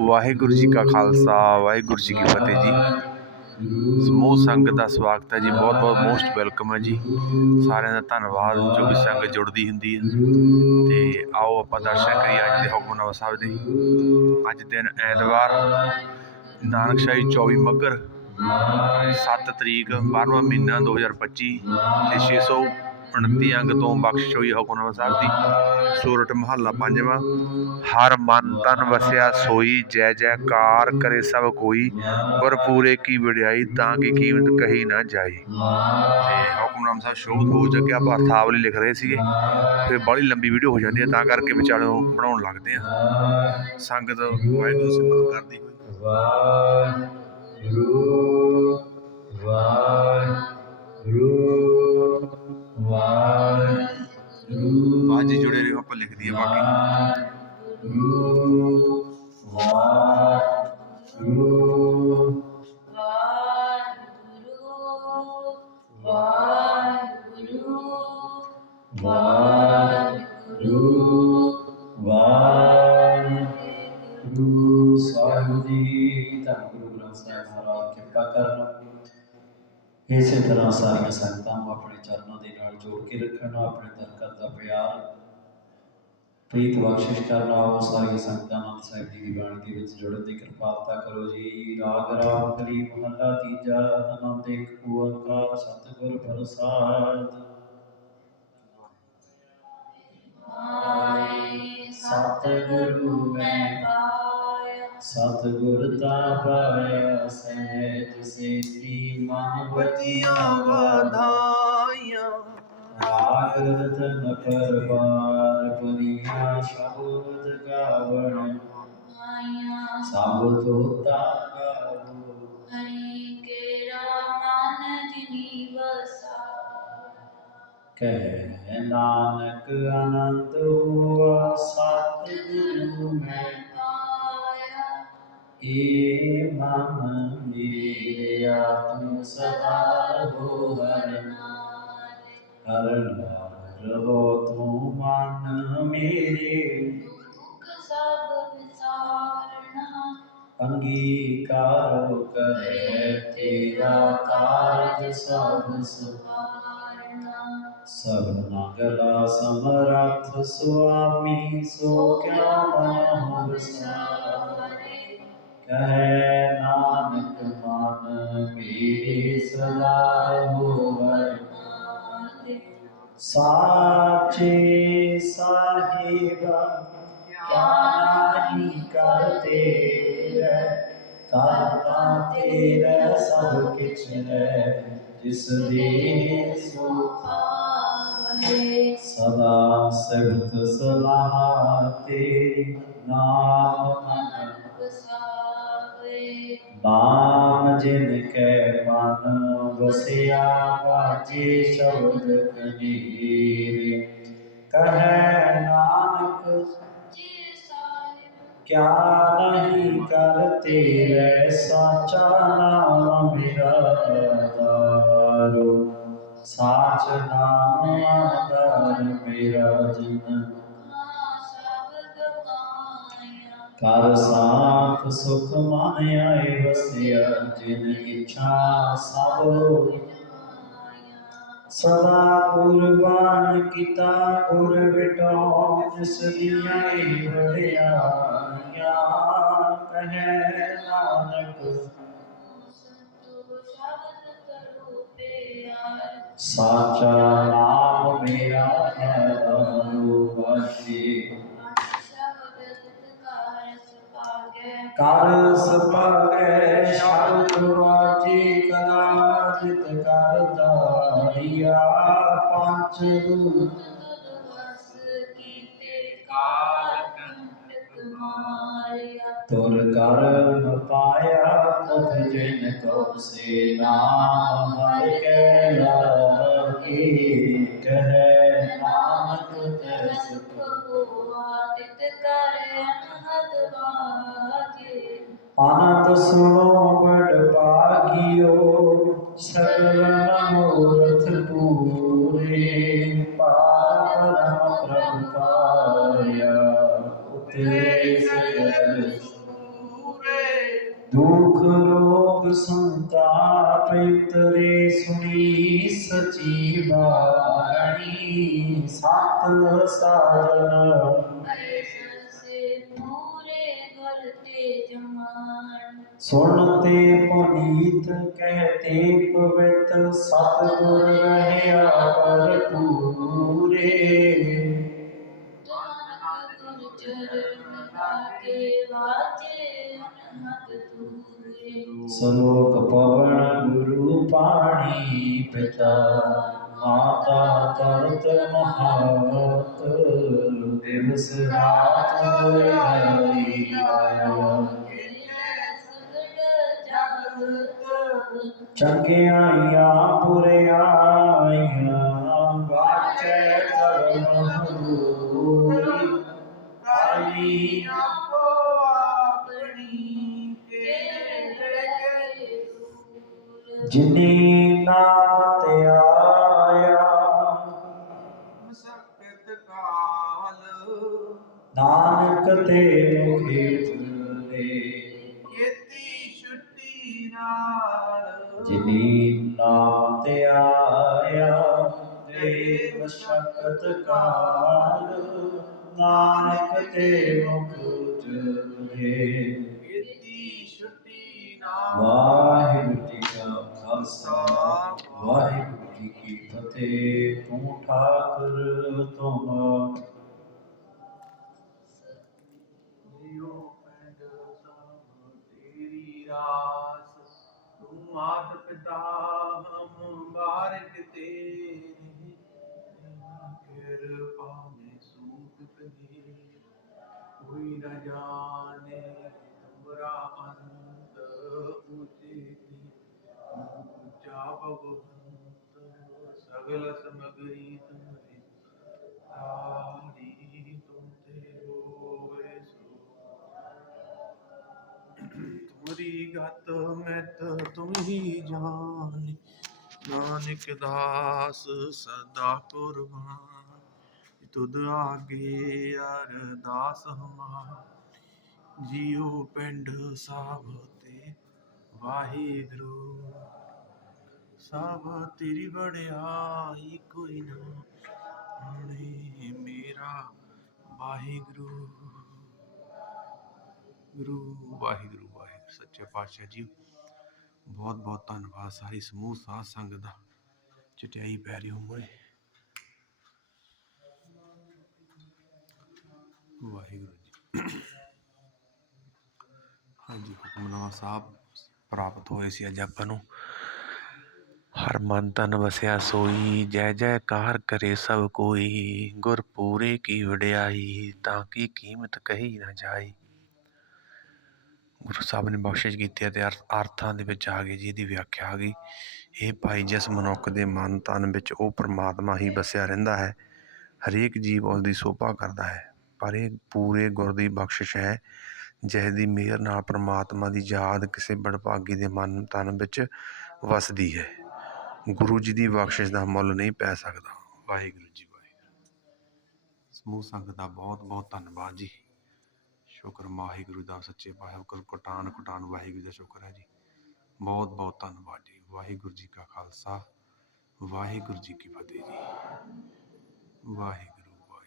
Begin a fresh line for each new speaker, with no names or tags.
ਵਾਹਿਗੁਰੂ ਜੀ ਕਾ ਖਾਲਸਾ, ਵਾਹਿਗੁਰੂ ਜੀ ਕੀ ਫਤਿਹ ਜੀ। ਸਮੂਹ ਸੰਗਤ ਦਾ ਸਵਾਗਤ ਹੈ ਜੀ, ਬਹੁਤ ਬਹੁਤ ਮੋਸਟ ਵੈਲਕਮ ਹੈ ਜੀ। ਸਾਰਿਆਂ ਦਾ ਧੰਨਵਾਦ, ਜੋ ਵੀ ਸੰਗਤ ਜੁੜਦੀ ਹੁੰਦੀ ਹੈ। ਤੇ ਆਓ ਆਪਾਂ ਦਰਸ਼ਨ ਕਰੀਏ ਅੱਜ ਦੇ ਹੁਕਮਨਾਮਾ ਸਾਹਿਬ ਦੇ। ਅੱਜ ਦਿਨ ਐਤਵਾਰ, ਨਾਨਕਸ਼ਾਹੀ 24 ਮੱਗਰ 7 ਤਰੀਕ 12ਵਾਂ ਮਹੀਨਾ 2025 ਤੇ 629 ਅੰਗ ਤੋਂ ਬਖਸ਼ ਹੋਈ ਹੁਕਮਨਾਮਾ ਸਾਹਿਬ ਦੀ। ਸੂਰਤ ਮਹੱਲਾ ਪੰਜਵਾਂ, ਹਰ ਮਨ ਤਨ ਵਸਿਆ ਸੋਈ, ਜੈ ਜੈਕਾਰ ਕਰੇ ਸਭ ਕੋਈ ਪਰ ਪੂਰੇ ਕੀ ਵਡਿਆਈ ਤਾਂ ਕਿ ਕੀਮਤ ਕਹੀ ਨਾ ਜਾਈ। ਤੇ ਹੁਕਮਨਾਮ ਸਾਹਿਬ ਸ਼ੋਧ ਹੋ ਚੱਕਿਆ ਆਪਾਂ ਲਿਖ ਰਹੇ ਸੀਗੇ। ਫਿਰ ਬੜੀ ਲੰਬੀ ਵੀਡੀਓ ਹੋ ਜਾਂਦੀ ਹੈ, ਤਾਂ ਕਰਕੇ ਵਿਚਾਲੋਂ ਬਣਾਉਣ ਲੱਗਦੇ ਆ। ਸੰਗਤ ਵਾਹਿਗੁਰੂ ਸਿਮਰਨ ਕਰਦੀ ਹੋਈ।
ਵਾਹਿਗੁਰੂ। ਇਸੇ ਤਰ੍ਹਾਂ ਸਾਰੀਆਂ ਸੰਗਤਾਂ ਨੂੰ ਆਪਣੇ ਚਰਨਾਂ ਦੇ ਨਾਲ ਜੋੜ ਕੇ ਰੱਖਣਾ, ਆਪਣੇ ਦਰਗਾਹ ਦਾ ਪਿਆਰ, ਪ੍ਰੀਤ ਬਖਸ਼ਿਸ਼ ਕਰਨਾ ਉਹ ਸਾਰੀਆਂ ਸੰਗਤਾਂ ਨਾਲ ਸਾਹਿਬ ਜੀ ਦੀ ਬਾਣੀ ਦੇ ਵਿੱਚ ਜੁੜਨ ਦੀ ਕਿਰਪਾਲਤਾ ਕਰੋ ਜੀ। ਰਾਗ ਰਾਮ ਕਲੀ ਮਹੱਲਾ ਤੀਜਾ ਆਨੰਦ ਇੱਕ ਓੰਕਾਰ, ਸਤਿਗੁਰ ਪ੍ਰਸਾਦ। ਸਤਿਗੁਰੂ, ਮੈਂ ਸਤਿਗੁਰ ਤਾ ਪਾਇਆ ਸਹਿਜ ਸੇਤੀ ਮਨ ਬਤੀਆਂ ਵਾਧਾਈਆਂ। ਰਾਗ ਰਤਨ ਪਰਵਾਰ ਪਰੀਆ ਸ਼ਬਦ ਗਾਵਣ। ਸਭ ਤੋਤਾ ਗਾਵੋ ਕਹਿ ਨਾਨਕ ਆਨੰਦ ਏ ਮਨ ਮੇਰਿਆ ਤੂੰ ਸਦਾ ਰਹੋ ਹਰ ਹਰ ਨਾਮ ਰਹੋ ਤੂੰ ਮਨ ਮੇਰੇ। ਅੰਗੀਕਾਰ ਕਰੇ ਤੇਰਾ ਕਾਰਜ ਸਭ ਸਭਨਾ ਗਲਾ ਸਮਰੱਥ ਸੁਆਮੀ ਸੋ ਕਿਆ ਮਨ ਹੋ ਸਾਰੇ ਕਹੈ ਨਾਨਕ ਮਨ ਮੇਰੇ ਸਦਾ ਰਹੋ ਸਾਚੇ ਸਾਹਿਬਾ ਕਿਆ ਨਾਹੀ ਕਰਤੇ ਰਹਿ ਕਰਤਾ ਤੇਰਾ ਸਭ ਕਿਛ ਹੈ ਜਿਸ ਦੇ ਸੁਖ ਸਦਾ ਸਿਫਤ ਸਲਾਹ ਤੇਰੀ ਨਾਮ ਮਨ ਨਾਮ ਜਿਨ ਕੈ ਮਨ ਵਸਿਆ ਬਾਜੀ ਸ਼ਬਦ ਕਬੀਰ। ਕਹੈ ਨਾਨਕ, ਕਿਆ ਨਹੀਂ ਕਰਤੇ ਰਹਿ ਸਾਚਾ ਨਾਮ ਮੇਰਾ ਆਧਾਰੋ। ਸਾਚ ਨਾਮ ਆਧਾਰ ਮੇਰਾ ਜਨ ਕਰ ਸਾਥ ਸੁਖ ਮਨ ਆਏ ਵਸਿਆ ਜਿਨ ਇੱਛਾ ਸਭ ਸਦਾ ਕੁਰਬਾਨ ਕੀਤਾ ਗੁਰ ਵਿਟੋ ਜਿਸ ਦੀਆਂ ਏ ਵਡਿਆਈਆਂ ਕਹੈ ਨਾਨਕ। ਸਾਚਾ ਕਰ ਸਪਾਗੈ ਸ਼ਬਦ ਵਾਜੀ ਕਲਾ ਜਿਤ ਕਰ ਦਾਰੀਆ ਪੰਜ ਰੂਪ ਤੁਰ ਕਰਮ ਪਾਇਆ ਤੁਧ ਜਿਨ ਕੋ ਸੇ ਨਾਮ, ਹਰ ਕੈ ਲਾਗੀ, ਕਹੈ ਨਾਨਕ ਤੈ ਸੁਖ ਅਨੰਤ ਸੁਣੋ ਬੜ ਪਾਗਿਓ ਸਗਲ ਮਨੋਰਥ ਪੂਰੇ, ਪਾਰ ਪਰਮ ਪ੍ਰਭ ਪਾਇਆ ਉਤੇ ਸਗਲ ਦੁਖ ਰੋਗ ਸੰਤਾਪ ਇਤਰੇ ਸੁਣੀ ਸਚੀ ਬਾਣੀ ਸਤ ਸਾਜਨ।
ਜਮਾਨ।
ਸੁਣ ਤੇ ਪੁਨੀਤ ਕਹਤੇ ਪਵਿੱਤ ਸਤਗੁਰ ਰਹਿਆ
ਪਰ ਪੂਰੇ
ਸਲੋਕ ਪਵਨ ਗੁਰੂ ਪਾਣੀ ਪਿਤਾ। ਮਾਤਾ ਤਰਤ ਮਹਾਵਤ ਦਿਵਸ ਰਾਤ ਹੋਏ ਹਰੀ ਆਇਆ ਚੰਗਿਆਈਆਂ ਪੁਰਿਆਈਆਂ ਵਾਚੈ ਕਰਮ ਹਰੂਰੀ ਆਈ ਆਪੋ ਆਪਣੀ ਤੇ ਜਿਨੀ ਨਾਮ ਨਾਨਕ ਤੇ ਮੁਖੇ ਚਲੇ ਜਿਨੀ ਨਾਮ ਤੇ ਆਇਆ ਦੇਵ ਸ਼ਕਤ ਕਾਲ। ਨਾਨਕ ਤੇ ਮੁਖ ਚਲੇ
ਮਾਤ ਪਿਤਾ ਹਮ ਬਾਰਕ ਤੇਰੇ ਕਿਰਪਾ ਮੇ ਸੂਤ ਕਰੇ ਕੋਈ ਨਾ ਜਾਣੇ ਤੁਮਰਾ ਅੰਤ ਉਚੇ ਉੱਚਾ ਗਤ ਮੈਤ ਤੁਮ ਹੀ ਜਾਣੇ। ਨਾਨਕ ਦਾਸ ਸਦਾ ਕੁਰਬਾਨ। ਤੁਧ ਆਗੇ ਅਰਦਾਸ ਹਮਾਰ ਜੀਉ ਪਿੰਡ ਸਭ ਤੇ ਵਾਹਿਗੁਰੂ। ਸਭ ਤੇਰੀ ਵਡਿਆਈ ਕੋਈ ਨਾ ਆਣੇ ਮੇਰਾ ਵਾਹਿਗੁਰੂ। ਗੁਰੂ ਵਾਹਿਗੁਰੂ। ਸੱਚੇ ਪਾਤਸ਼ਾਹ ਜੀ। ਬਹੁਤ ਬਹੁਤ ਧੰਨਵਾਦ। ਸਾਰੀ ਸਮੂਹ, ਸਾਧ ਸੰਗਤ ਦਾ ਚਟਿਆਈ ਪੈਰੀ ਉਮਰੇ। ਵਾਹਿਗੁਰੂ ਜੀ। ਹਾਂਜੀ, ਹੁਕਮਨਾਮਾ ਸਾਹਿਬ ਪ੍ਰਾਪਤ ਹੋਏ ਸੀ ਅੱਜ ਆਪਾਂ ਨੂੰ। ਹਰ ਮਨ ਤਨ ਵਸਿਆ ਸੋਈ, ਜੈ ਜੈਕਾਰ ਕਰੇ ਸਭ ਕੋਈ। ਗੁਰ ਪੂਰੇ ਕੀ ਵਡਿਆਈ, ਤਾਂ ਕੀ ਕੀਮਤ ਕਹੀ ਨਾ ਜਾਈ। ਗੁਰੂ ਸਾਹਿਬ ਨੇ ਬਖਸ਼ਿਸ਼ ਕੀਤੀ ਹੈ ਤੇ ਅਰ- ਅਰਥਾਂ ਦੇ ਵਿੱਚ ਆ ਗਈ ਜਿਹਦੀ ਵਿਆਖਿਆ ਆ ਗਈ। ਇਹ ਭਾਈ, ਜਿਸ ਮਨੁੱਖ ਦੇ ਮਨ ਤਨ ਵਿੱਚ ਉਹ ਪਰਮਾਤਮਾ ਹੀ ਵਸਿਆ ਰਹਿੰਦਾ ਹੈ, ਹਰੇਕ ਜੀਵ ਉਸ ਦੀ ਸੋਭਾ ਕਰਦਾ ਹੈ, ਪਰ ਇਹ ਪੂਰੇ ਗੁਰ ਦੀ ਬਖਸ਼ਿਸ਼ ਹੈ ਜਿਸ ਦੀ ਮਿਹਰ ਨਾਲ ਪਰਮਾਤਮਾ ਦੀ ਯਾਦ ਕਿਸੇ ਬੜਭਾਗੀ ਦੇ ਮਨ, ਤਨ ਵਿੱਚ ਵਸਦੀ ਹੈ। ਗੁਰੂ ਜੀ ਦੀ ਬਖਸ਼ਿਸ਼ ਦਾ ਮੁੱਲ ਨਹੀਂ ਪੈ ਸਕਦਾ। ਵਾਹਿਗੁਰੂ ਜੀ ਵਾਹਿਗੁਰੂ। ਸਮੂਹ ਸੰਗਤ ਦਾ ਬਹੁਤ ਬਹੁਤ ਧੰਨਵਾਦ ਜੀ। شوکر واحد سچے واحر کٹان خٹان واحد کا شوکر ہے جی بہت بہت تنواد جی واحو جی کا خالصہ واحو جی کی فتح جی واحو واحو